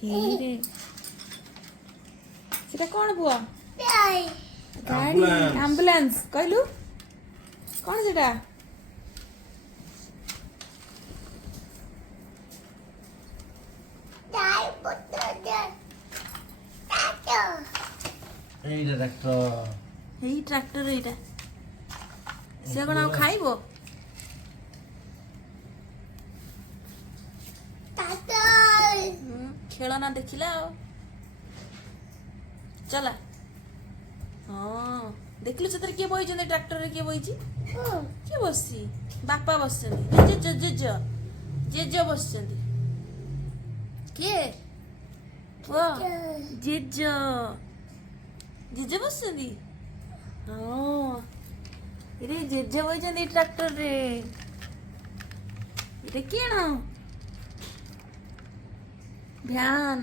ହେଇରେ ସେଟା କ'ଣ ପୁଅ? ଗାଡ଼ି ଆମ୍ବୁଲାନ୍ସ କହିଲୁ କ'ଣ ସେଟା? ଏଇ ଟ୍ରାକ୍ଟର ଏଇଟା ସେ କ'ଣ ଆଉ ଖାଇବ? ଖେଳନା ଦେଖିଲା ଆଉ ଚଲା। ହଁ ଦେଖିଲୁ ସେଥିରେ କିଏ ବଇଛନ୍ତି? ଟ୍ରାକ୍ଟରରେ କିଏ ବଇଛି? କିଏ ବସିଛି? ବାପା ବସିଛନ୍ତି। ଜେଜ ଜେଜ ବସିଛନ୍ତି। କିଏ? ଜେଜ ଜେଜ ବସିଛନ୍ତି। ହଁ ଏରେ ଜେଜ ବଇଛନ୍ତି ଟ୍ରାକ୍ଟରରେ। ଏଟା କିଏ? ଭ୍ୟାନ୍